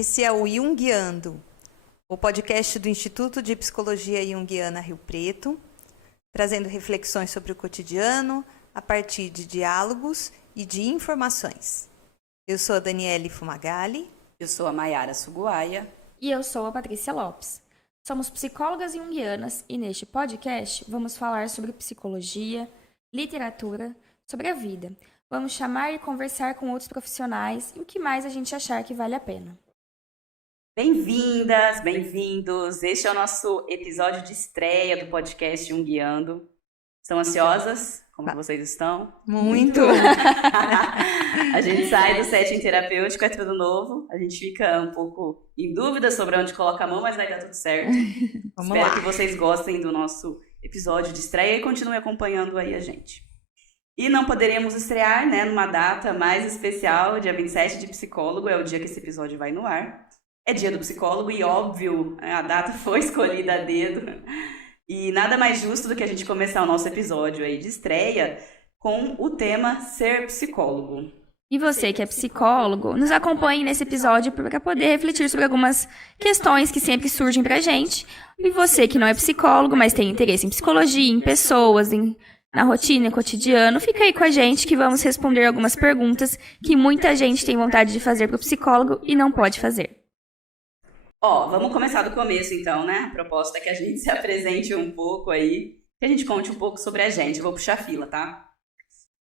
esse é o Jungiando, o podcast do Instituto de Psicologia Junguiana Rio Preto, trazendo reflexões sobre o cotidiano a partir de diálogos e de informações. Eu sou a Daniele Fumagalli. Eu sou a Maiara Suguaia. E eu sou a Patrícia Lopes. Somos psicólogas junguianas e neste podcast vamos falar sobre psicologia, literatura, sobre a vida. Vamos chamar e conversar com outros profissionais e o que mais a gente achar que vale a pena. Bem-vindas, bem-vindos. Este é o nosso episódio de estreia do podcast Junguiando. Estão ansiosas? Como vocês estão? Muito! A gente sai do setting terapêutico, é tudo novo. A gente fica um pouco em dúvida sobre onde coloca a mão, mas vai dar tudo certo. Espero que vocês gostem do nosso episódio de estreia e continuem acompanhando aí a gente. E não poderíamos estrear, numa data mais especial, dia 27 de psicólogo, é o dia que esse episódio vai no ar. É dia do psicólogo e, óbvio, a data foi escolhida a dedo. E nada mais justo do que a gente começar o nosso episódio aí de estreia com o tema Ser Psicólogo. E você que é psicólogo, nos acompanhe nesse episódio para poder refletir sobre algumas questões que sempre surgem pra gente. E você que não é psicólogo, mas tem interesse em psicologia, em pessoas, na rotina, no cotidiano, fica aí com a gente que vamos responder algumas perguntas que muita gente tem vontade de fazer pro psicólogo e não pode fazer. Vamos começar do começo então, né? A proposta é que a gente se apresente um pouco aí, que a gente conte um pouco sobre a gente. Eu vou puxar a fila, tá?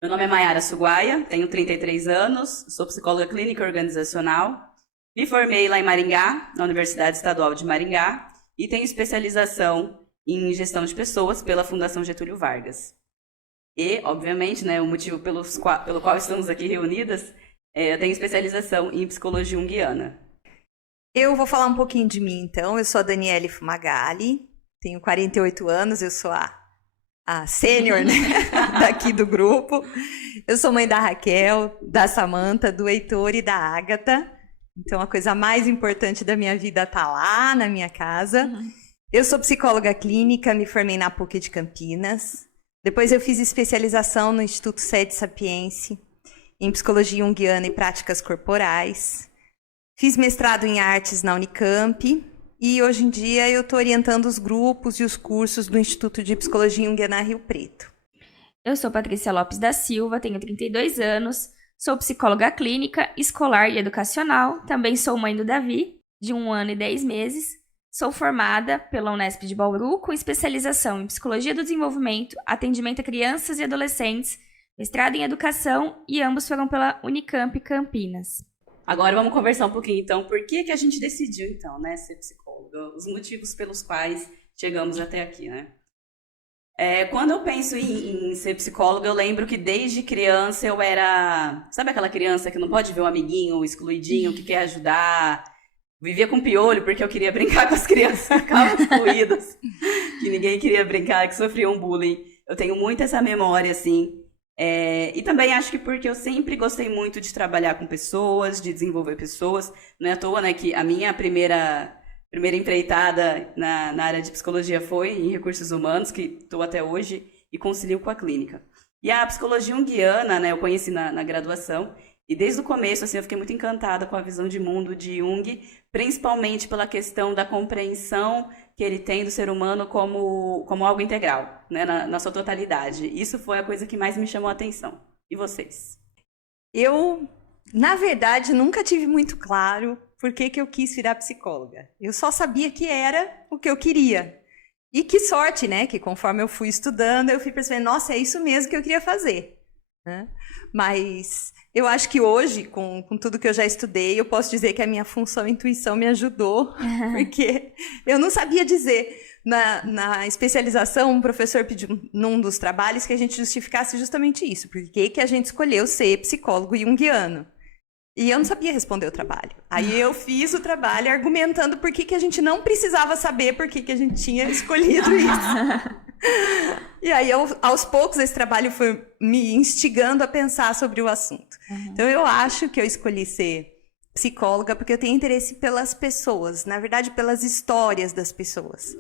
Meu nome é Maiara Suguaia, tenho 33 anos, sou psicóloga clínica organizacional, me formei lá em Maringá, na Universidade Estadual de Maringá, e tenho especialização em gestão de pessoas pela Fundação Getúlio Vargas. E, obviamente, o motivo pelo qual estamos aqui reunidas, eu tenho especialização em psicologia junguiana. Eu vou falar um pouquinho de mim, então. Eu sou a Daniele Fumagalli, tenho 48 anos, eu sou a sênior, daqui do grupo. Eu sou mãe da Raquel, da Samanta, do Heitor e da Ágata. Então, a coisa mais importante da minha vida está lá na minha casa. Eu sou psicóloga clínica, me formei na PUC de Campinas. Depois eu fiz especialização no Instituto Sede Sapiense, em psicologia junguiana e práticas corporais. Fiz mestrado em artes na Unicamp e hoje em dia eu estou orientando os grupos e os cursos do Instituto de Psicologia Junguiana Rio Preto. Eu sou Patrícia Lopes da Silva, tenho 32 anos, sou psicóloga clínica, escolar e educacional, também sou mãe do Davi, de 1 ano e 10 meses, sou formada pela Unesp de Bauru com especialização em Psicologia do Desenvolvimento, atendimento a crianças e adolescentes, mestrado em educação e ambos foram pela Unicamp Campinas. Agora vamos conversar um pouquinho, então, por que a gente decidiu, então, ser psicóloga? Os motivos pelos quais chegamos até aqui, Quando eu penso em ser psicóloga, eu lembro que desde criança eu era... Sabe aquela criança que não pode ver um amiguinho excluidinho, que quer ajudar? Vivia com piolho porque eu queria brincar com as crianças que ficavam excluídas, que ninguém queria brincar, que sofriam bullying. Eu tenho muito essa memória, assim... E também acho que porque eu sempre gostei muito de trabalhar com pessoas, de desenvolver pessoas. Não é à toa, que a minha primeira empreitada na área de psicologia foi em recursos humanos, que estou até hoje, e concilio com a clínica. E a psicologia junguiana, eu conheci na graduação, e desde o começo, assim, eu fiquei muito encantada com a visão de mundo de Jung, principalmente pela questão da compreensão que ele tem do ser humano como algo integral, na sua totalidade. Isso foi a coisa que mais me chamou a atenção. E vocês? Eu, na verdade, nunca tive muito claro por que eu quis virar psicóloga. Eu só sabia que era o que eu queria. E que sorte, que conforme eu fui estudando, eu fui percebendo, nossa, é isso mesmo que eu queria fazer. Mas eu acho que hoje, com tudo que eu já estudei, eu posso dizer que a minha função intuição me ajudou, porque eu não sabia dizer. Na especialização, um professor pediu num dos trabalhos que a gente justificasse justamente isso, porque que a gente escolheu ser psicólogo junguiano. E eu não sabia responder o trabalho. Aí eu fiz o trabalho argumentando por que a gente não precisava saber por que a gente tinha escolhido isso. E aí, aos poucos, esse trabalho foi me instigando a pensar sobre o assunto. Então, eu acho que eu escolhi ser psicóloga porque eu tenho interesse pelas pessoas, na verdade, pelas histórias das pessoas.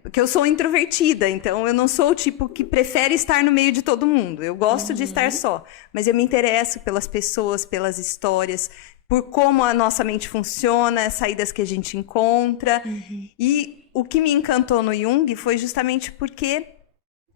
Porque eu sou introvertida, então eu não sou o tipo que prefere estar no meio de todo mundo. Eu gosto de estar só, mas eu me interesso pelas pessoas, pelas histórias, por como a nossa mente funciona, as saídas que a gente encontra. E o que me encantou no Jung foi justamente porque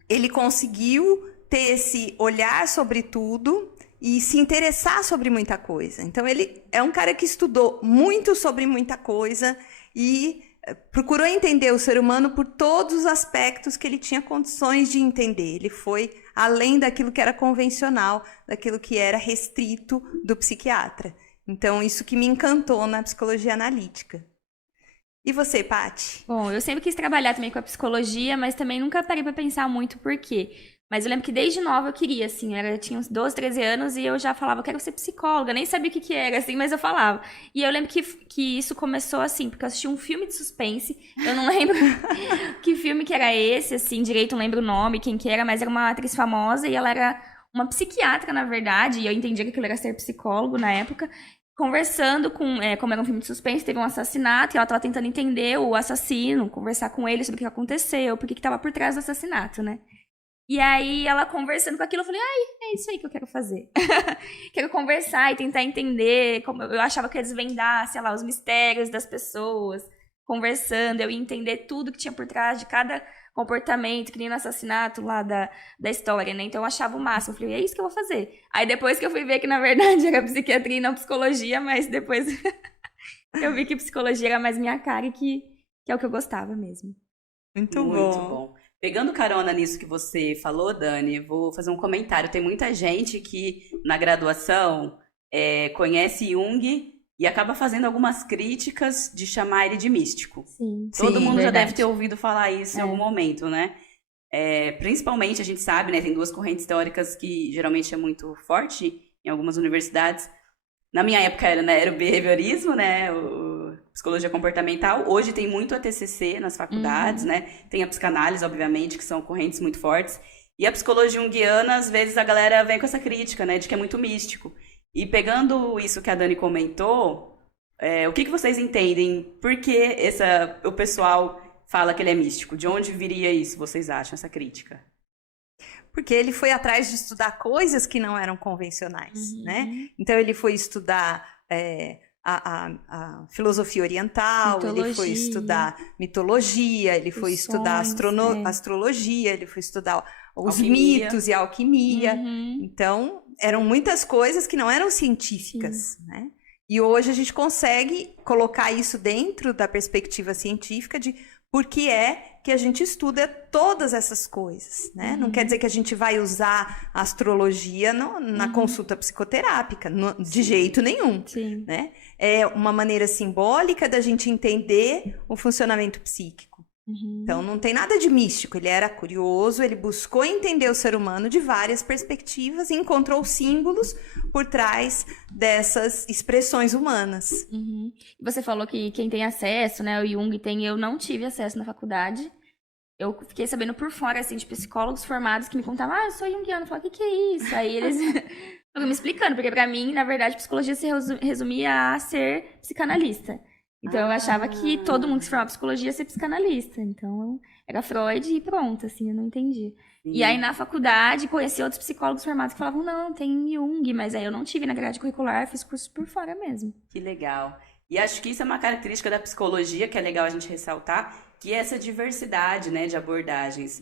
ele conseguiu ter esse olhar sobre tudo e se interessar sobre muita coisa. Então, ele é um cara que estudou muito sobre muita coisa e procurou entender o ser humano por todos os aspectos que ele tinha condições de entender. Ele foi além daquilo que era convencional, daquilo que era restrito do psiquiatra. Então, isso que me encantou na psicologia analítica. E você, Paty? Bom, eu sempre quis trabalhar também com a psicologia, mas também nunca parei pra pensar muito por quê. Mas eu lembro que desde nova eu queria, assim, eu tinha uns 12, 13 anos e eu já falava, eu quero ser psicóloga, nem sabia o que era, assim, mas eu falava. E eu lembro que isso começou assim, porque eu assisti um filme de suspense, eu não lembro que filme que era esse, assim, direito, não lembro o nome, quem que era, mas era uma atriz famosa e ela era uma psiquiatra, na verdade, e eu entendia que aquilo era ser psicólogo na época, conversando com, como era um filme de suspense, teve um assassinato e ela estava tentando entender o assassino, conversar com ele sobre o que aconteceu, por que estava por trás do assassinato, né? E aí, ela conversando com aquilo, eu falei, ai, é isso aí que eu quero fazer. Quero conversar e tentar entender. Eu achava que ia desvendar, sei lá, os mistérios das pessoas. Conversando, eu ia entender tudo que tinha por trás de cada comportamento, que nem no assassinato lá da história, né? Então, eu achava o máximo. Eu falei, é isso que eu vou fazer. Aí, depois que eu fui ver que, na verdade, era psiquiatria e não psicologia, mas depois eu vi que psicologia era mais minha cara e que é o que eu gostava mesmo. Muito bom. Pegando carona nisso que você falou, Dani, vou fazer um comentário. Tem muita gente que, na graduação, conhece Jung e acaba fazendo algumas críticas de chamar ele de místico. Sim. Todo mundo verdade. já deve ter ouvido falar isso em algum momento, né? Principalmente, a gente sabe, né? Tem duas correntes teóricas que geralmente é muito forte em algumas universidades. Na minha época era o behaviorismo, né? Psicologia comportamental. Hoje tem muito a TCC nas faculdades, né? Tem a psicanálise, obviamente, que são correntes muito fortes. E a psicologia junguiana, às vezes, a galera vem com essa crítica, né? De que é muito místico. E pegando isso que a Dani comentou, o que vocês entendem? Por que o pessoal fala que ele é místico? De onde viria isso, vocês acham, essa crítica? Porque ele foi atrás de estudar coisas que não eram convencionais, né? Então, ele foi estudar a filosofia oriental, ele foi estudar mitologia, ele foi estudar astrologia, ele foi estudar os mitos e a alquimia. Então, eram muitas coisas que não eram científicas, né? E hoje a gente consegue colocar isso dentro da perspectiva científica de por que que a gente estuda todas essas coisas, né? Não quer dizer que a gente vai usar a astrologia na consulta psicoterápica, de jeito nenhum, né? É uma maneira simbólica da gente entender o funcionamento psíquico. Então, não tem nada de místico. Ele era curioso, ele buscou entender o ser humano de várias perspectivas e encontrou símbolos por trás dessas expressões humanas. Você falou que quem tem acesso, né, o Jung tem, eu não tive acesso na faculdade. Eu fiquei sabendo por fora, assim, de psicólogos formados que me contavam, eu sou junguiano. Eu falava, o que é isso? Aí eles foram me explicando, porque pra mim, na verdade, psicologia se resumia a ser psicanalista. Então, eu achava que todo mundo que se formava em psicologia ia ser psicanalista. Então, era Freud e pronto, assim, eu não entendi. E aí, na faculdade, conheci outros psicólogos formados que falavam, não, tem Jung, mas aí eu não tive na grade curricular, fiz curso por fora mesmo. Que legal. E acho que isso é uma característica da psicologia que é legal a gente ressaltar, que é essa diversidade, né, de abordagens.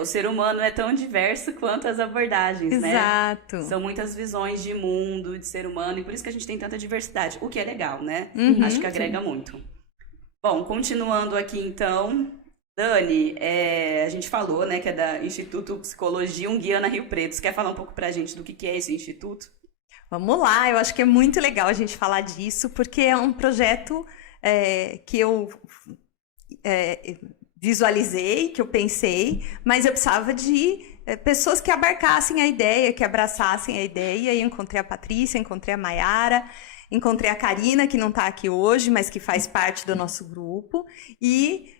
O ser humano é tão diverso quanto as abordagens, né? Exato. São muitas visões de mundo, de ser humano, e por isso que a gente tem tanta diversidade, o que é legal, né? Acho que agrega muito. Bom, continuando aqui então, Dani, a gente falou, né, que é da Instituto Psicologia Junguiana Rio Preto. Você quer falar um pouco pra gente do que é esse instituto? Vamos lá, eu acho que é muito legal a gente falar disso, porque é um projeto que eu visualizei, que eu pensei, mas eu precisava de pessoas que abarcassem a ideia, que abraçassem a ideia, e encontrei a Patrícia, encontrei a Mayara, encontrei a Karina, que não está aqui hoje, mas que faz parte do nosso grupo, e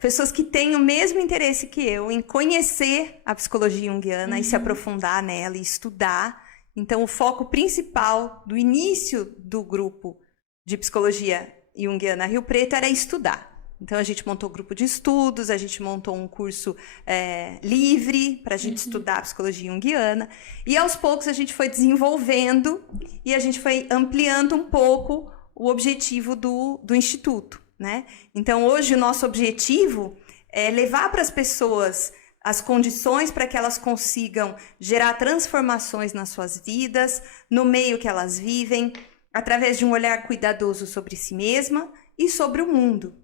pessoas que têm o mesmo interesse que eu em conhecer a psicologia junguiana e se aprofundar nela e estudar. Então, o foco principal do início do grupo de psicologia junguiana Rio Preto era estudar. Então, a gente montou grupo de estudos, a gente montou um curso livre para a gente estudar psicologia junguiana. E, aos poucos, a gente foi desenvolvendo e a gente foi ampliando um pouco o objetivo do Instituto, né? Então, hoje, o nosso objetivo é levar para as pessoas as condições para que elas consigam gerar transformações nas suas vidas, no meio que elas vivem, através de um olhar cuidadoso sobre si mesma e sobre o mundo.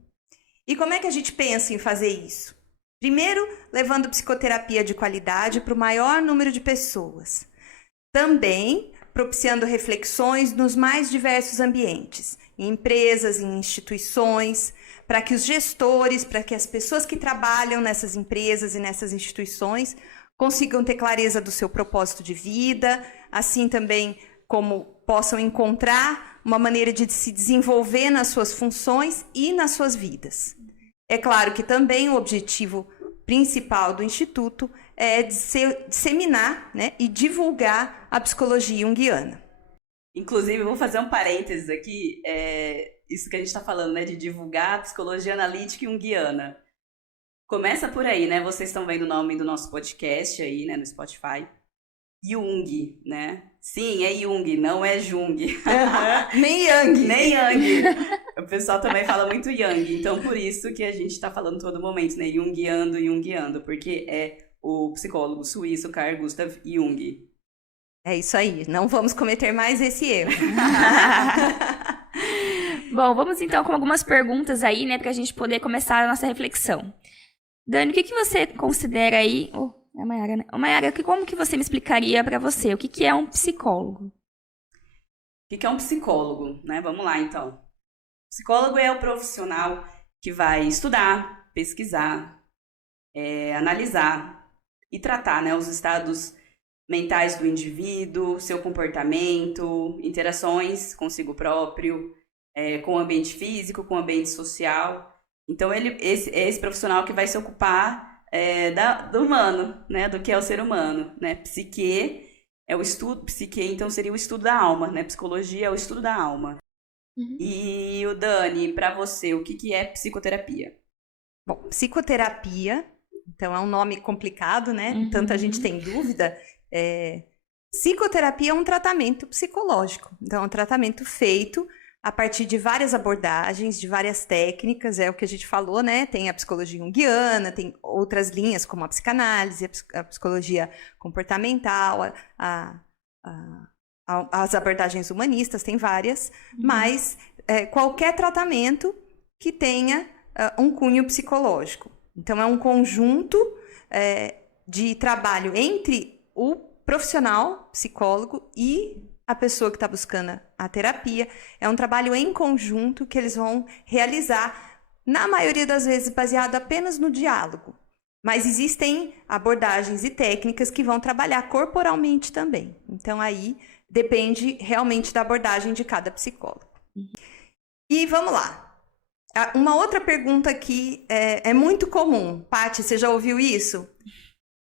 E como é que a gente pensa em fazer isso? Primeiro, levando psicoterapia de qualidade para o maior número de pessoas. Também propiciando reflexões nos mais diversos ambientes, em empresas, em instituições, para que os gestores, para que as pessoas que trabalham nessas empresas e nessas instituições consigam ter clareza do seu propósito de vida, assim também como possam encontrar uma maneira de se desenvolver nas suas funções e nas suas vidas. É claro que também o objetivo principal do Instituto é disseminar, né, e divulgar a psicologia junguiana. Inclusive, eu vou fazer um parênteses aqui, isso que a gente está falando, né, de divulgar a psicologia analítica junguiana. Começa por aí, né, vocês estão vendo o nome do nosso podcast aí, né, no Spotify. Jung, né? Sim, é Jung, não é Jung. Nem Yang. Nem Yang. O pessoal também fala muito Yang, então por isso que a gente está falando todo momento, né, Jungiando, porque é o psicólogo suíço Carl Gustav Jung. É isso aí, não vamos cometer mais esse erro. Bom, vamos então com algumas perguntas aí, né, pra gente poder começar a nossa reflexão. Dani, o que você considera aí... É a Mayara, né? Mayara, como que você me explicaria pra você? O que é um psicólogo? O que é um psicólogo, né? Vamos lá, então. Psicólogo é o profissional que vai estudar, pesquisar, analisar e tratar, né, os estados mentais do indivíduo, seu comportamento, interações consigo próprio, com o ambiente físico, com o ambiente social. Então, esse profissional que vai se ocupar do humano, né, do que é o ser humano, né? Psique é o estudo, psique então seria o estudo da alma, né? Psicologia é o estudo da alma. Uhum. E o Dani, para você, o que é psicoterapia? Bom, psicoterapia, então é um nome complicado, né? Uhum. Tanta gente tem dúvida. Psicoterapia é um tratamento psicológico, então é um tratamento feito a partir de várias abordagens, de várias técnicas, é o que a gente falou, né? Tem a psicologia junguiana, tem outras linhas como a psicanálise, a psicologia comportamental, as abordagens humanistas, tem várias, mas qualquer tratamento que tenha um cunho psicológico. Então, é um conjunto de trabalho entre o profissional, psicólogo e a pessoa que está buscando a terapia. É um trabalho em conjunto que eles vão realizar, na maioria das vezes, baseado apenas no diálogo. Mas existem abordagens e técnicas que vão trabalhar corporalmente também. Então, aí depende realmente da abordagem de cada psicólogo. E vamos lá. Uma outra pergunta que é muito comum. Paty, você já ouviu isso?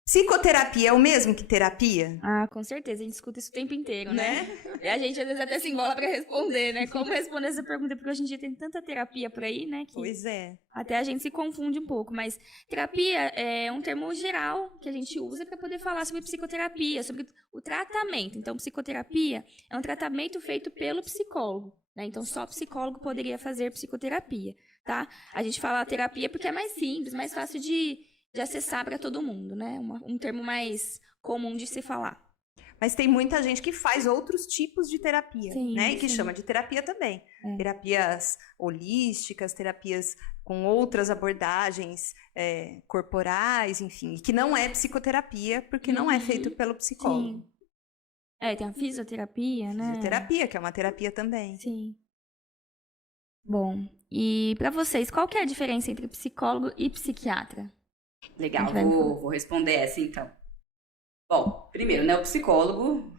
Psicoterapia é o mesmo que terapia? Ah, com certeza. A gente escuta isso o tempo inteiro, né? E a gente às vezes até se embola pra responder, né? Como responder essa pergunta? Porque hoje em dia tem tanta terapia por aí, né? Que pois é. Até a gente se confunde um pouco. Mas terapia é um termo geral que a gente usa para poder falar sobre psicoterapia, sobre o tratamento. Então, psicoterapia é um tratamento feito pelo psicólogo, né? Então, só psicólogo poderia fazer psicoterapia, tá? A gente fala terapia porque é mais simples, mais fácil de acessar para todo mundo, né? Um termo mais comum de se falar. Mas tem muita gente que faz outros tipos de terapia, sim, né? E que sim. chama de terapia também. Terapias holísticas, terapias com outras abordagens corporais, enfim. Que não é psicoterapia, porque não é feito pelo psicólogo. Sim. Tem a fisioterapia, né? Fisioterapia, que é uma terapia também. Sim. Bom, e para vocês, qual que é a diferença entre psicólogo e psiquiatra? Legal, vou responder essa então. Bom, primeiro, né, o psicólogo,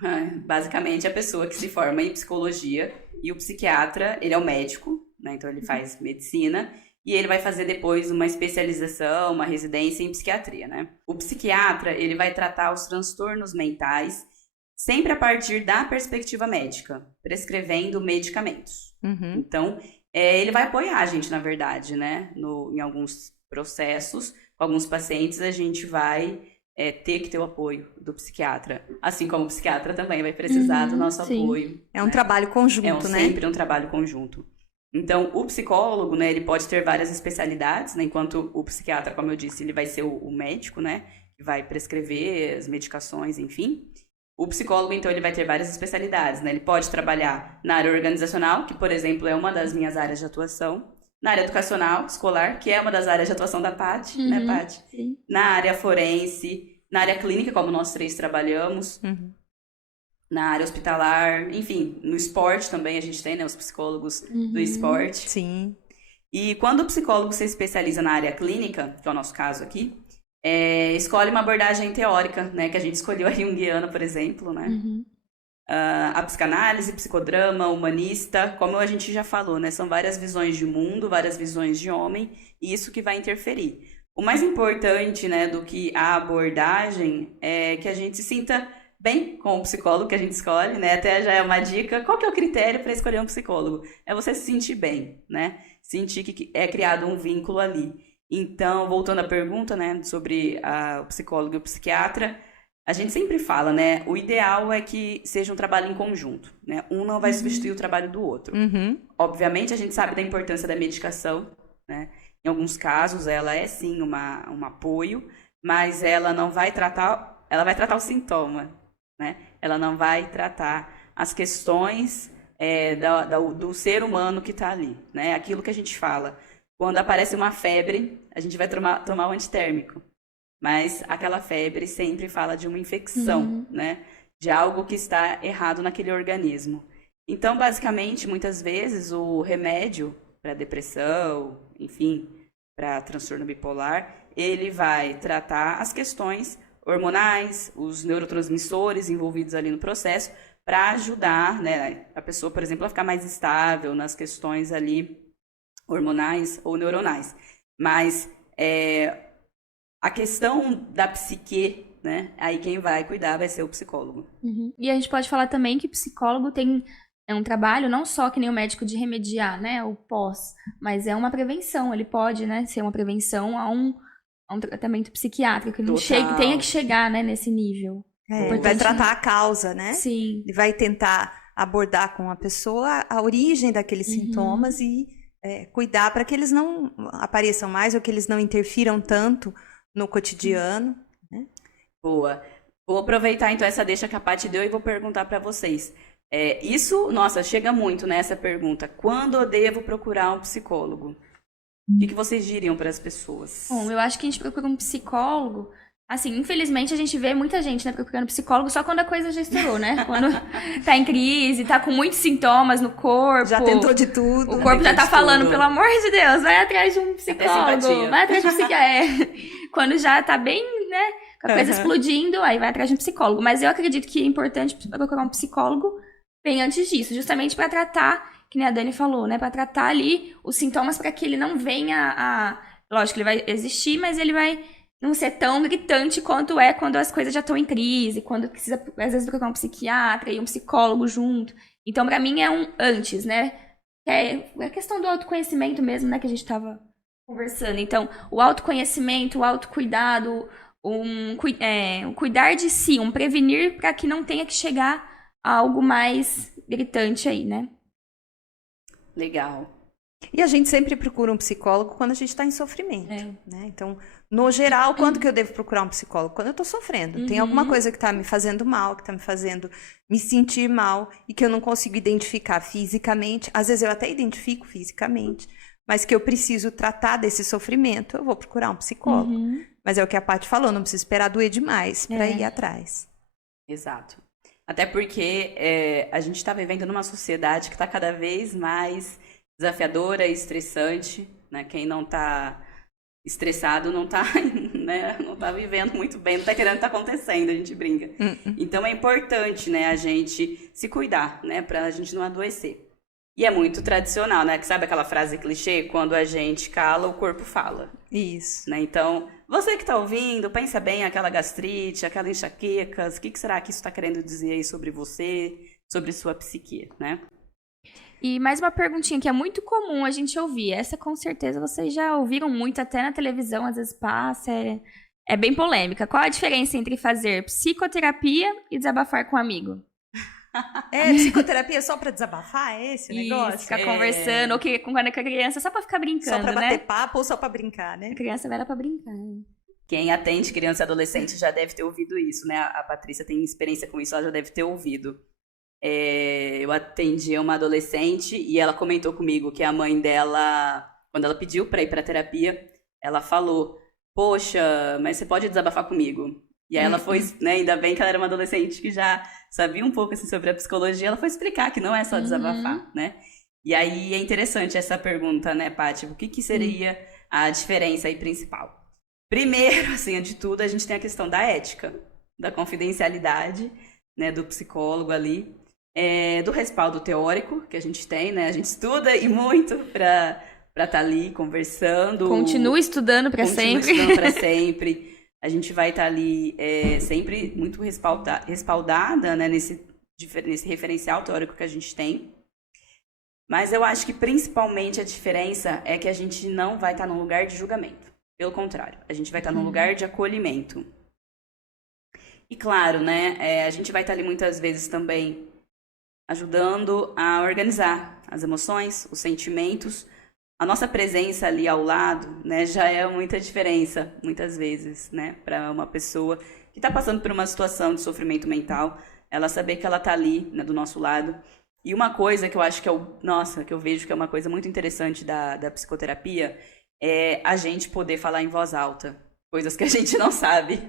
basicamente é a pessoa que se forma em psicologia, e o psiquiatra, ele é o médico, né, então ele faz medicina, e ele vai fazer depois uma especialização, uma residência em psiquiatria, né. O psiquiatra, ele vai tratar os transtornos mentais sempre a partir da perspectiva médica, prescrevendo medicamentos. Então, ele vai apoiar a gente, na verdade, né? Em alguns processos, com alguns pacientes, a gente vai ter que ter o apoio do psiquiatra. Assim como o psiquiatra também vai precisar do nosso apoio. É um trabalho conjunto, né? Sempre um trabalho conjunto. Então, o psicólogo, né, ele pode ter várias especialidades, né? Enquanto o psiquiatra, como eu disse, ele vai ser o médico, né? Que vai prescrever as medicações, enfim. O psicólogo, então, ele vai ter várias especialidades, né? Ele pode trabalhar na área organizacional, que, por exemplo, é uma das minhas áreas de atuação. Na área educacional, escolar, que é uma das áreas de atuação da Paty, né, Paty? Sim. Na área forense, na área clínica, como nós três trabalhamos. Na área hospitalar, enfim, no esporte também a gente tem, né, os psicólogos do esporte. Sim. E quando o psicólogo se especializa na área clínica, que é o nosso caso aqui, escolhe uma abordagem teórica, né, que a gente escolheu a junguiana, por exemplo, né? A psicanálise, psicodrama, humanista, como a gente já falou, né, são várias visões de mundo, várias visões de homem, e isso que vai interferir. O mais importante, né, do que a abordagem é que a gente se sinta bem com o psicólogo que a gente escolhe, né? Até já é uma dica. Qual que é o critério para escolher um psicólogo? É você se sentir bem, né? Sentir que é criado um vínculo ali. Então, voltando à pergunta, né, sobre o psicólogo e o psiquiatra, a gente sempre fala, né? O ideal é que seja um trabalho em conjunto, né? Um não vai substituir o trabalho do outro. Obviamente, a gente sabe da importância da medicação, né? Em alguns casos, ela é sim um apoio, mas ela não vai tratar, ela vai tratar o sintoma, né? Ela não vai tratar as questões do ser humano que está ali, né? Aquilo que a gente fala. Quando aparece uma febre, a gente vai tomar o antitérmico. Mas aquela febre sempre fala de uma infecção, né? De algo que está errado naquele organismo. Então, basicamente, muitas vezes, o remédio para depressão, enfim, para transtorno bipolar, ele vai tratar as questões hormonais, os neurotransmissores envolvidos ali no processo, para ajudar, né, a pessoa, por exemplo, a ficar mais estável nas questões ali hormonais ou neuronais. Mas a questão da psique, né, aí quem vai cuidar vai ser o psicólogo. E a gente pode falar também que o psicólogo tem um trabalho não só que nem o médico de remediar, né, o pós, mas é uma prevenção. Ele pode, né, ser uma prevenção a um tratamento psiquiátrico, que não tenha que chegar, né, nesse nível. Ele vai tratar a causa, né? Sim. Ele vai tentar abordar com a pessoa a origem daqueles sintomas e cuidar para que eles não apareçam mais ou que eles não interfiram tanto no cotidiano. Né? Boa. Vou aproveitar então essa deixa que a Paty deu e vou perguntar para vocês. Isso, nossa, chega muito, né, essa pergunta. Quando eu devo procurar um psicólogo? O que vocês diriam para as pessoas? Bom, eu acho que a gente procura um psicólogo. Assim, infelizmente a gente vê muita gente, né, procurando psicólogo só quando a coisa já estourou, né? Quando tá em crise, tá com muitos sintomas no corpo. Já tentou de tudo. O corpo já tá falando, pelo amor de Deus, vai atrás de um psicólogo, vai atrás de um psiquiatra. Quando já tá bem, né, com a coisa explodindo, aí vai atrás de um psicólogo. Mas eu acredito que é importante procurar um psicólogo bem antes disso, justamente pra tratar, que nem a Dani falou, né, pra tratar ali os sintomas pra que ele não venha Lógico que ele vai existir, mas ele vai não ser tão gritante quanto é quando as coisas já estão em crise, quando precisa, às vezes, procurar um psiquiatra e um psicólogo junto. Então, pra mim, é um antes, né? É a questão do autoconhecimento mesmo, né? Que a gente tava conversando. Então, o autoconhecimento, o autocuidado, cuidar de si, um prevenir para que não tenha que chegar a algo mais gritante aí, né? Legal. E a gente sempre procura um psicólogo quando a gente está em sofrimento, né? Então, no geral, quando que eu devo procurar um psicólogo? Quando eu estou sofrendo. Tem alguma coisa que está me fazendo mal, que está me fazendo me sentir mal e que eu não consigo identificar fisicamente. Às vezes eu até identifico fisicamente, mas que eu preciso tratar desse sofrimento, eu vou procurar um psicólogo. Mas é o que a Paty falou, não precisa esperar doer demais para ir atrás. Exato. Até porque a gente está vivendo numa sociedade que está cada vez mais desafiadora e estressante, né? Quem não está estressado não está, né, não tá vivendo muito bem, não está querendo o que está acontecendo, a gente brinca. Então é importante, né, a gente se cuidar, né, para a gente não adoecer. E é muito tradicional, né, que sabe aquela frase clichê? Quando a gente cala, o corpo fala. Isso. Né? Então, você que está ouvindo, pensa bem aquela gastrite, aquela enxaqueca, o que será que isso está querendo dizer aí sobre você, sobre sua psique, né? E mais uma perguntinha que é muito comum a gente ouvir. Essa com certeza vocês já ouviram muito, até na televisão, às vezes passa. É bem polêmica. Qual a diferença entre fazer psicoterapia e desabafar com um amigo? Psicoterapia só pra desabafar? É esse o negócio? Ficar conversando, ou que quando é criança, só pra ficar brincando, Só pra bater né? papo ou só pra brincar, né? A criança era pra brincar. Quem atende criança e adolescente já deve ter ouvido isso, né? A Patrícia tem experiência com isso, ela já deve ter ouvido. Eu atendi uma adolescente e ela comentou comigo que a mãe dela, quando ela pediu pra ir pra terapia, ela falou, poxa, mas você pode desabafar comigo? E aí ela foi, né, ainda bem que ela era uma adolescente que já sabia um pouco assim, sobre a psicologia, ela foi explicar que não é só desabafar, né? E aí é interessante essa pergunta, né, Paty? O que seria a diferença aí principal? Primeiro, assim, de tudo, a gente tem a questão da ética, da confidencialidade, né, do psicólogo ali, do respaldo teórico que a gente tem, né? A gente estuda e muito pra estar ali conversando. Continua estudando pra sempre. Continua estudando pra sempre. A gente vai estar ali sempre muito respaldada, né, nesse referencial teórico que a gente tem. Mas eu acho que principalmente a diferença é que a gente não vai estar num lugar de julgamento. Pelo contrário, a gente vai estar num lugar de acolhimento. E claro, né, a gente vai estar ali muitas vezes também ajudando a organizar as emoções, os sentimentos. A nossa presença ali ao lado, né, já é muita diferença, muitas vezes, né, para uma pessoa que está passando por uma situação de sofrimento mental, ela saber que ela está ali, né, do nosso lado. E uma coisa que eu acho que que eu vejo que é uma coisa muito interessante da psicoterapia, é a gente poder falar em voz alta, coisas que a gente não sabe,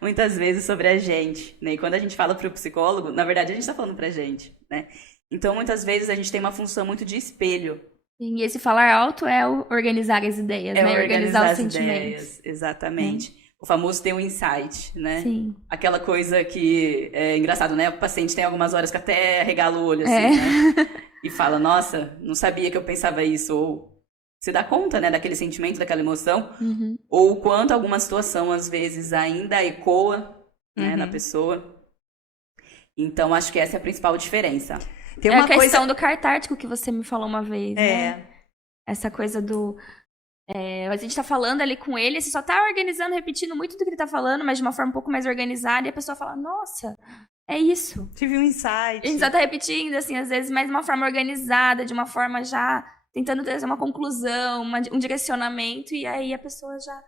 muitas vezes sobre a gente, né, e quando a gente fala para o psicólogo, na verdade a gente está falando para a gente, né, então muitas vezes a gente tem uma função muito de espelho. E esse falar alto é organizar as ideias, né? Organizar os sentimentos. Ideias, exatamente. O famoso ter um insight, né? Sim. Aquela coisa que é engraçado, né? O paciente tem algumas horas que até regala o olho, assim, né? E fala, nossa, não sabia que eu pensava isso. Ou se dá conta, né? Daquele sentimento, daquela emoção. Ou o quanto alguma situação, às vezes, ainda ecoa, né, na pessoa. Então, acho que essa é a principal diferença. Tem uma a questão do catártico que você me falou uma vez, né? Essa coisa do... a gente tá falando ali com ele, você só tá organizando, repetindo muito do que ele tá falando, mas de uma forma um pouco mais organizada, e a pessoa fala, nossa, é isso. Tive um insight. A gente só tá repetindo, assim, às vezes, mas de uma forma organizada, de uma forma já tentando trazer uma conclusão, um direcionamento, e aí a pessoa já...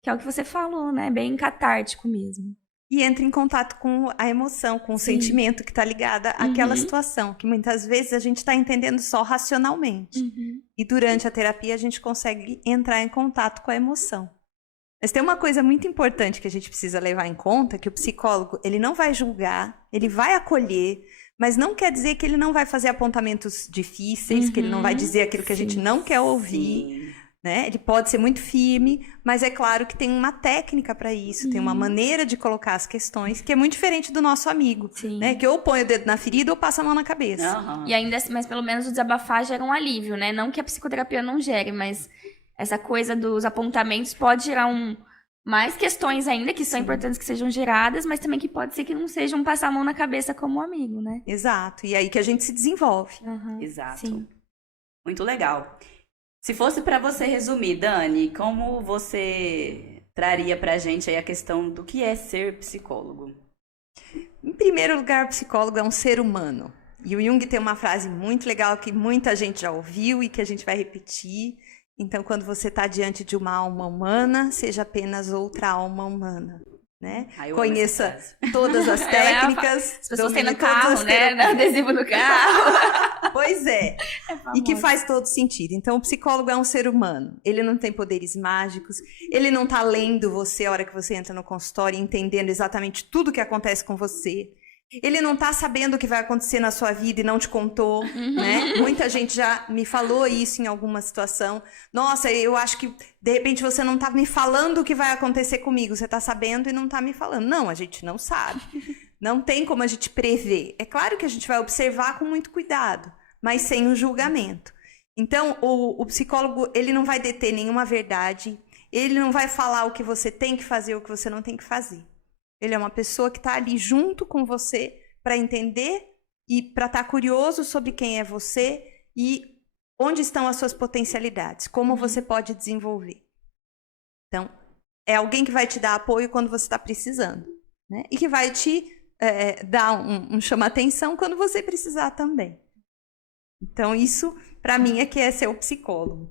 Que é o que você falou, né? Bem catártico mesmo. E entra em contato com a emoção, com o sentimento que está ligado àquela situação, que muitas vezes a gente está entendendo só racionalmente. E durante a terapia a gente consegue entrar em contato com a emoção. Mas tem uma coisa muito importante que a gente precisa levar em conta, que o psicólogo, ele não vai julgar, ele vai acolher, mas não quer dizer que ele não vai fazer apontamentos difíceis, que ele não vai dizer aquilo que a gente não quer ouvir. Né? Ele pode ser muito firme, mas é claro que tem uma técnica para isso, tem uma maneira de colocar as questões que é muito diferente do nosso amigo, né? Que ou põe o dedo na ferida ou passa a mão na cabeça. E ainda, mas pelo menos o desabafar gera um alívio, né? Não que a psicoterapia não gere, mas essa coisa dos apontamentos pode gerar mais questões ainda que são importantes que sejam geradas, mas também que pode ser que não sejam passar a mão na cabeça como um amigo, né? Exato, e aí que a gente se desenvolve. Exato. Sim. Muito legal. Se fosse para você resumir, Dani, como você traria pra gente aí a questão do que é ser psicólogo? Em primeiro lugar, o psicólogo é um ser humano. E o Jung tem uma frase muito legal que muita gente já ouviu e que a gente vai repetir. Então, quando você está diante de uma alma humana, seja apenas outra alma humana. Né? Conheça todas as técnicas. As pessoas têm no carro, né? No adesivo no carro. Pois é. E que faz todo sentido. Então, o psicólogo é um ser humano. Ele não tem poderes mágicos. Ele não está lendo você a hora que você entra no consultório, entendendo exatamente tudo o que acontece com você. Ele não tá sabendo o que vai acontecer na sua vida e não te contou, né? Muita gente já me falou isso em alguma situação. Nossa, eu acho que, de repente, você não tá me falando o que vai acontecer comigo. Você tá sabendo e não tá me falando. Não, a gente não sabe. Não tem como a gente prever. É claro que a gente vai observar com muito cuidado, mas sem o julgamento. Então, o psicólogo, ele não vai deter nenhuma verdade. Ele não vai falar o que você tem que fazer ou o que você não tem que fazer. Ele é uma pessoa que está ali junto com você para entender e para estar curioso sobre quem é você e onde estão as suas potencialidades, como você pode desenvolver. Então, é alguém que vai te dar apoio quando você está precisando, né? E que vai te dar um chama-atenção quando você precisar também. Então, isso, para mim, é que é ser o psicólogo.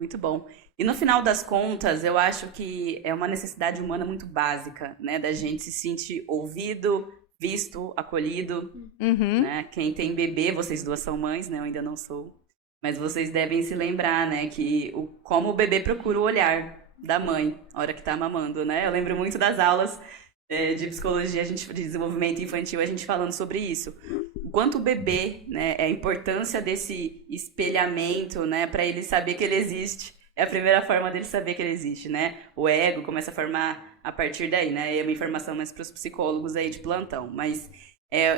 Muito bom. E no final das contas, eu acho que é uma necessidade humana muito básica, né? Da gente se sentir ouvido, visto, acolhido, né? Quem tem bebê, vocês duas são mães, né? Eu ainda não sou. Mas vocês devem se lembrar, né? Que como o bebê procura o olhar da mãe, na hora que tá mamando, né? Eu lembro muito das aulas de psicologia, de desenvolvimento infantil, a gente falando sobre isso. O quanto o bebê, né? A importância desse espelhamento, né? Para ele saber que ele existe. É a primeira forma dele saber que ele existe, né? O ego começa a formar a partir daí, né? E é uma informação mais para os psicólogos aí de plantão. Mas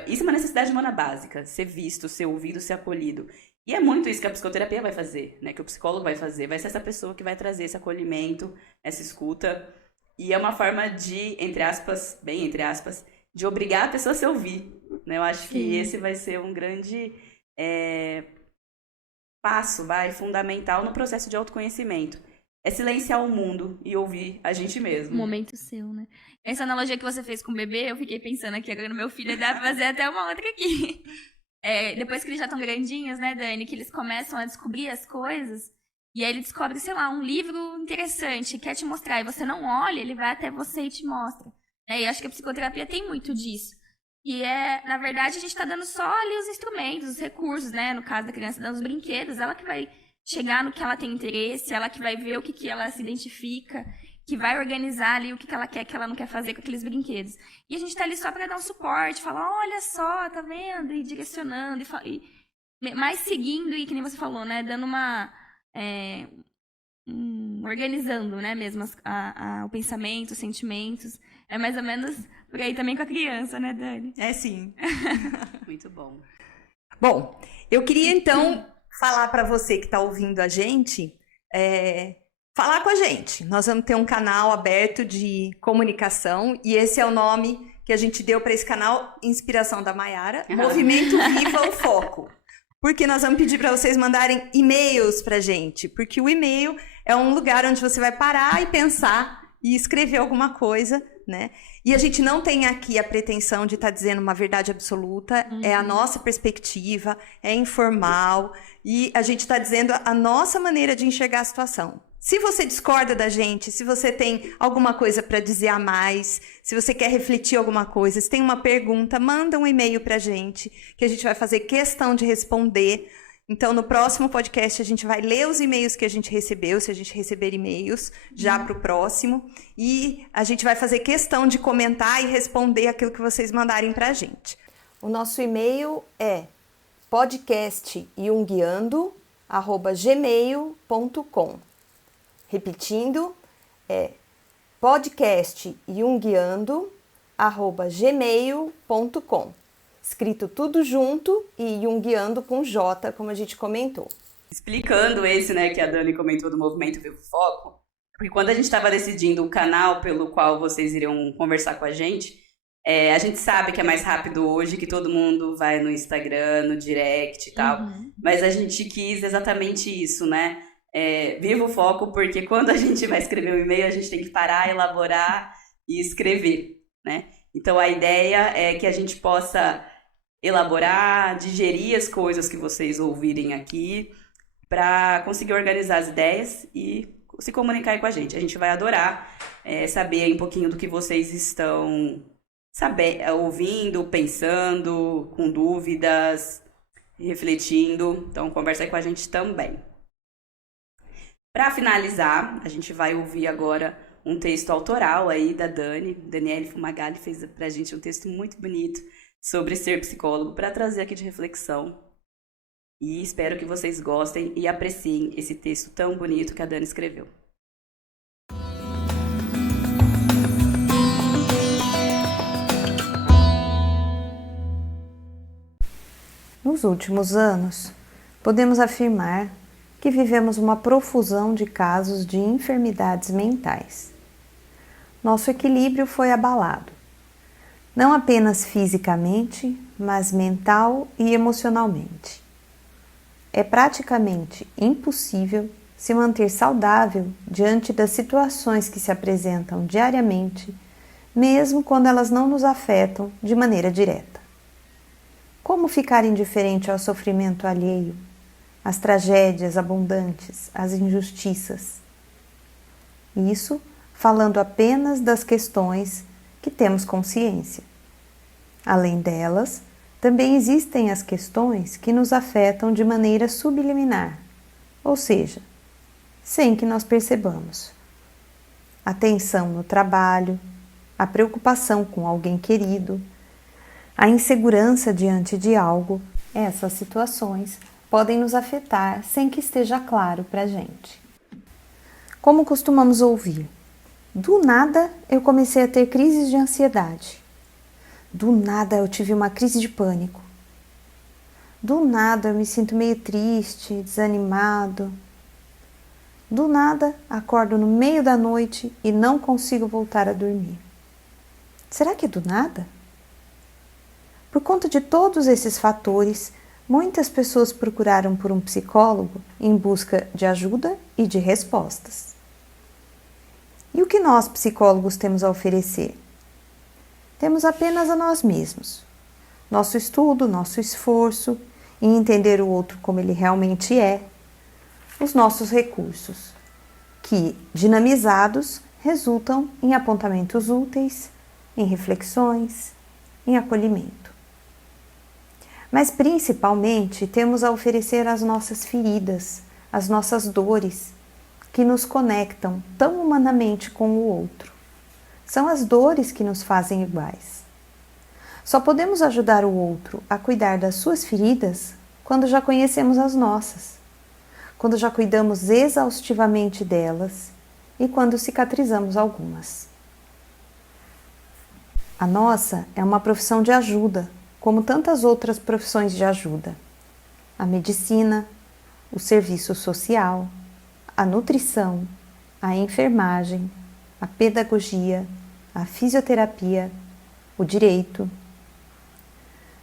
isso é uma necessidade humana básica. Ser visto, ser ouvido, ser acolhido. E é muito isso que a psicoterapia vai fazer, né? Que o psicólogo vai fazer. Vai ser essa pessoa que vai trazer esse acolhimento, essa escuta. E é uma forma de, entre aspas, bem entre aspas, de obrigar a pessoa a se ouvir, né? Eu acho que esse vai ser um grande passo, fundamental no processo de autoconhecimento. É silenciar o mundo e ouvir a gente mesmo. Um momento seu, né? Essa analogia que você fez com o bebê, eu fiquei pensando aqui agora no meu filho, dá pra fazer até uma outra aqui. Depois que eles já estão grandinhos, né, Dani, que eles começam a descobrir as coisas, e aí ele descobre, sei lá, um livro interessante, quer te mostrar, e você não olha, ele vai até você e te mostra. E eu acho que a psicoterapia tem muito disso. E na verdade, a gente tá dando só ali os instrumentos, os recursos, né? No caso da criança, dando os brinquedos, ela que vai chegar no que ela tem interesse, ela que vai ver o que ela se identifica, que vai organizar ali o que ela quer, que ela não quer fazer com aqueles brinquedos. E a gente tá ali só para dar um suporte, falar, olha só, tá vendo? E direcionando, mais seguindo, e que nem você falou, né? Dando uma... organizando, né, mesmo o pensamento, os sentimentos. É mais ou menos por aí também com a criança, né, Dani? É sim. Muito bom. Bom, eu queria então falar para você que está ouvindo a gente, falar com a gente. Nós vamos ter um canal aberto de comunicação e esse é o nome que a gente deu para esse canal, Inspiração da Maiara, Movimento Viva o Foco. Porque nós vamos pedir para vocês mandarem e-mails para a gente, porque o e-mail é um lugar onde você vai parar e pensar e escrever alguma coisa, né? E a gente não tem aqui a pretensão de estar dizendo uma verdade absoluta, é a nossa perspectiva, é informal, e a gente está dizendo a nossa maneira de enxergar a situação. Se você discorda da gente, se você tem alguma coisa para dizer a mais, se você quer refletir alguma coisa, se tem uma pergunta, manda um e-mail para a gente, que a gente vai fazer questão de responder. Então, no próximo podcast, a gente vai ler os e-mails que a gente recebeu, se a gente receber e-mails, já para o próximo. E a gente vai fazer questão de comentar e responder aquilo que vocês mandarem para a gente. O nosso e-mail é podcastjunguiando@gmail.com. Repetindo, é podcastjunguiando@gmail.com. Escrito tudo junto e junguiando com J, como a gente comentou. Explicando esse, né, que a Dani comentou do Movimento Viva o Foco, porque quando a gente estava decidindo o canal pelo qual vocês iriam conversar com a gente sabe que é mais rápido hoje, que todo mundo vai no Instagram, no direct e tal, mas a gente quis exatamente isso, né? Viva o foco, porque quando a gente vai escrever um e-mail, a gente tem que parar, elaborar e escrever, né? Então, a ideia é que a gente possa elaborar, digerir as coisas que vocês ouvirem aqui, para conseguir organizar as ideias e se comunicar aí com a gente. A gente vai adorar saber um pouquinho do que vocês estão ouvindo, pensando, com dúvidas, refletindo. Então, conversa aí com a gente também. Para finalizar, a gente vai ouvir agora um texto autoral aí da Daniele Fumagalli fez pra gente um texto muito bonito sobre ser psicólogo para trazer aqui de reflexão. E espero que vocês gostem e apreciem esse texto tão bonito que a Dani escreveu. Nos últimos anos, podemos afirmar que vivemos uma profusão de casos de enfermidades mentais. Nosso equilíbrio foi abalado, não apenas fisicamente, mas mental e emocionalmente. É praticamente impossível se manter saudável diante das situações que se apresentam diariamente, mesmo quando elas não nos afetam de maneira direta. Como ficar indiferente ao sofrimento alheio, às tragédias abundantes, às injustiças? Isso falando apenas das questões que temos consciência. Além delas, também existem as questões que nos afetam de maneira subliminar, ou seja, sem que nós percebamos. A tensão no trabalho, a preocupação com alguém querido, a insegurança diante de algo, essas situações podem nos afetar sem que esteja claro para a gente. Como costumamos ouvir, do nada eu comecei a ter crises de ansiedade. Do nada eu tive uma crise de pânico. Do nada eu me sinto meio triste, desanimado. Do nada acordo no meio da noite e não consigo voltar a dormir. Será que é do nada? Por conta de todos esses fatores, muitas pessoas procuraram por um psicólogo em busca de ajuda e de respostas. E o que nós, psicólogos, temos a oferecer? Temos apenas a nós mesmos, nosso estudo, nosso esforço em entender o outro como ele realmente é, os nossos recursos, que, dinamizados, resultam em apontamentos úteis, em reflexões, em acolhimento. Mas, principalmente, temos a oferecer as nossas feridas, as nossas dores, que nos conectam tão humanamente com o outro. São as dores que nos fazem iguais. Só podemos ajudar o outro a cuidar das suas feridas quando já conhecemos as nossas, quando já cuidamos exaustivamente delas e quando cicatrizamos algumas. A nossa é uma profissão de ajuda, como tantas outras profissões de ajuda. A medicina, o serviço social, a nutrição, a enfermagem, a pedagogia, a fisioterapia, o direito.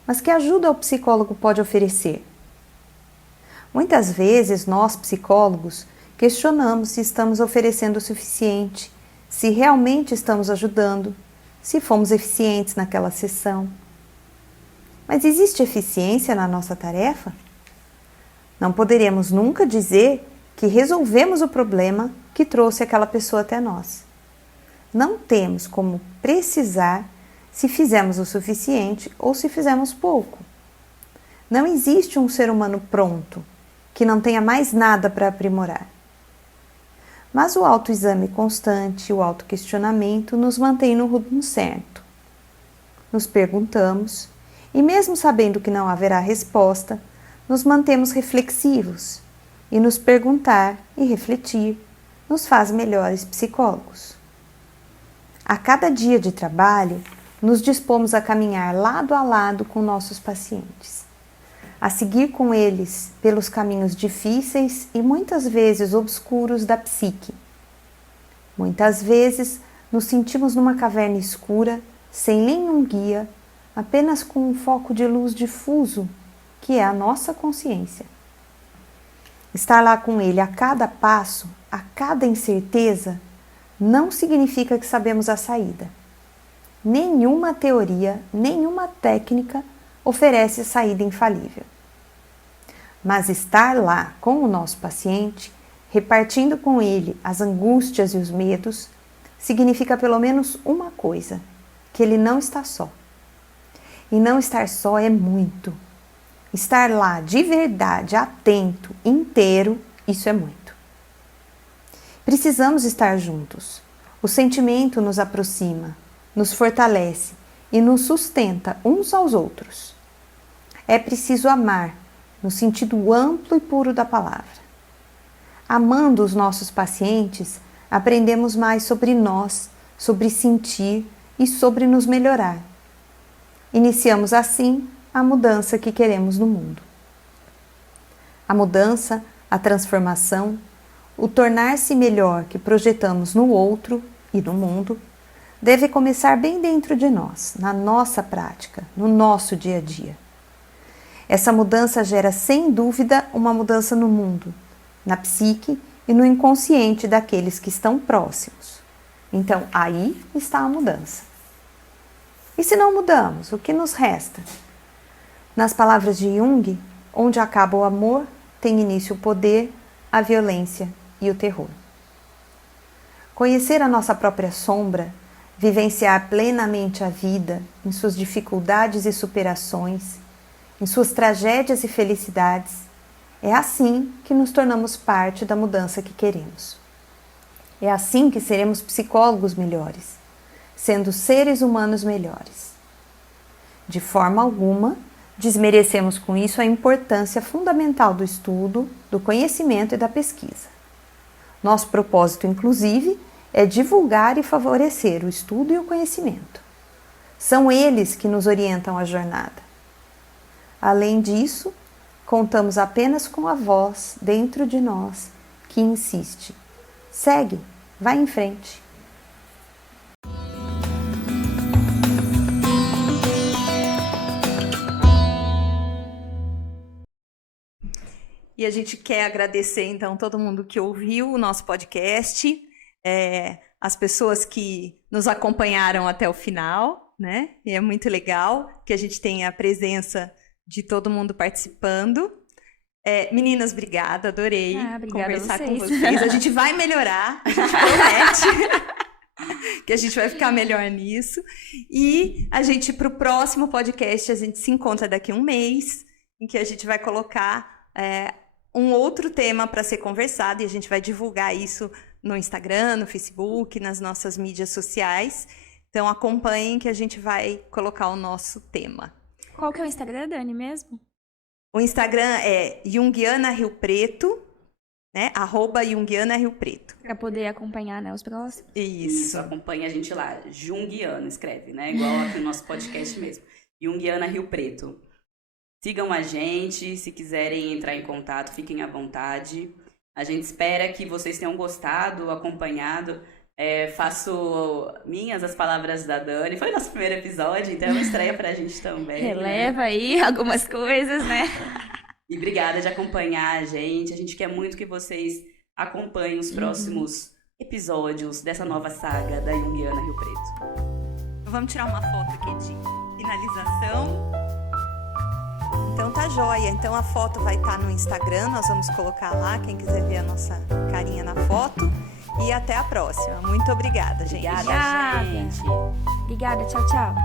Mas que ajuda o psicólogo pode oferecer? Muitas vezes nós, psicólogos, questionamos se estamos oferecendo o suficiente, se realmente estamos ajudando, se fomos eficientes naquela sessão. Mas existe eficiência na nossa tarefa? Não poderemos nunca dizer que resolvemos o problema que trouxe aquela pessoa até nós. Não temos como precisar se fizemos o suficiente ou se fizemos pouco. Não existe um ser humano pronto, que não tenha mais nada para aprimorar. Mas o autoexame constante, o autoquestionamento nos mantém no rumo certo. Nos perguntamos, e mesmo sabendo que não haverá resposta, nos mantemos reflexivos, e nos perguntar e refletir nos faz melhores psicólogos. A cada dia de trabalho, nos dispomos a caminhar lado a lado com nossos pacientes, a seguir com eles pelos caminhos difíceis e muitas vezes obscuros da psique. Muitas vezes nos sentimos numa caverna escura, sem nenhum guia, apenas com um foco de luz difuso, que é a nossa consciência. Estar lá com ele a cada passo, a cada incerteza, não significa que sabemos a saída. Nenhuma teoria, nenhuma técnica oferece saída infalível. Mas estar lá com o nosso paciente, repartindo com ele as angústias e os medos, significa pelo menos uma coisa, que ele não está só. E não estar só é muito. Estar lá de verdade, atento, inteiro, isso é muito. Precisamos estar juntos. O sentimento nos aproxima, nos fortalece e nos sustenta uns aos outros. É preciso amar, no sentido amplo e puro da palavra. Amando os nossos pacientes, aprendemos mais sobre nós, sobre sentir e sobre nos melhorar. Iniciamos assim a mudança que queremos no mundo. A mudança, a transformação, o tornar-se melhor que projetamos no outro e no mundo, deve começar bem dentro de nós, na nossa prática, no nosso dia a dia. Essa mudança gera, sem dúvida, uma mudança no mundo, na psique e no inconsciente daqueles que estão próximos. Então, aí está a mudança. E se não mudamos, o que nos resta? Nas palavras de Jung, onde acaba o amor, tem início o poder, a violência e o terror. Conhecer a nossa própria sombra, vivenciar plenamente a vida em suas dificuldades e superações, em suas tragédias e felicidades, é assim que nos tornamos parte da mudança que queremos. É assim que seremos psicólogos melhores, sendo seres humanos melhores. De forma alguma, desmerecemos com isso a importância fundamental do estudo, do conhecimento e da pesquisa. Nosso propósito, inclusive, é divulgar e favorecer o estudo e o conhecimento. São eles que nos orientam a jornada. Além disso, contamos apenas com a voz dentro de nós que insiste: segue, vai em frente. E a gente quer agradecer, então, todo mundo que ouviu o nosso podcast, as pessoas que nos acompanharam até o final, né? E é muito legal que a gente tenha a presença de todo mundo participando. Meninas, obrigada, adorei conversar com vocês. A gente vai melhorar, a gente promete que a gente vai ficar melhor nisso. E a gente, para o próximo podcast, a gente se encontra daqui a um mês, em que a gente vai colocar um outro tema para ser conversado, e a gente vai divulgar isso no Instagram, no Facebook, nas nossas mídias sociais. Então acompanhem que a gente vai colocar o nosso tema. Qual que é o Instagram, Dani, mesmo? O Instagram é Jungiana Rio Preto, né? @JungianaRioPreto. Para poder acompanhar, né, os próximos. Isso. Acompanha a gente lá. Jungiana, escreve, né? Igual aqui no nosso podcast mesmo. Jungiana Rio Preto. Sigam a gente, se quiserem entrar em contato, fiquem à vontade. A gente espera que vocês tenham gostado, acompanhado. Faço minhas as palavras da Dani. Foi nosso primeiro episódio, então é uma estreia pra gente também. Releva aí algumas coisas, né? E obrigada de acompanhar a gente. A gente quer muito que vocês acompanhem os próximos episódios dessa nova saga da Jungiana Rio Preto. Vamos tirar uma foto aqui de finalização. Então tá joia. Então a foto vai estar no Instagram, nós vamos colocar lá, quem quiser ver a nossa carinha na foto. E até a próxima. Muito obrigada, gente. Obrigada, gente. Obrigada, tchau, tchau.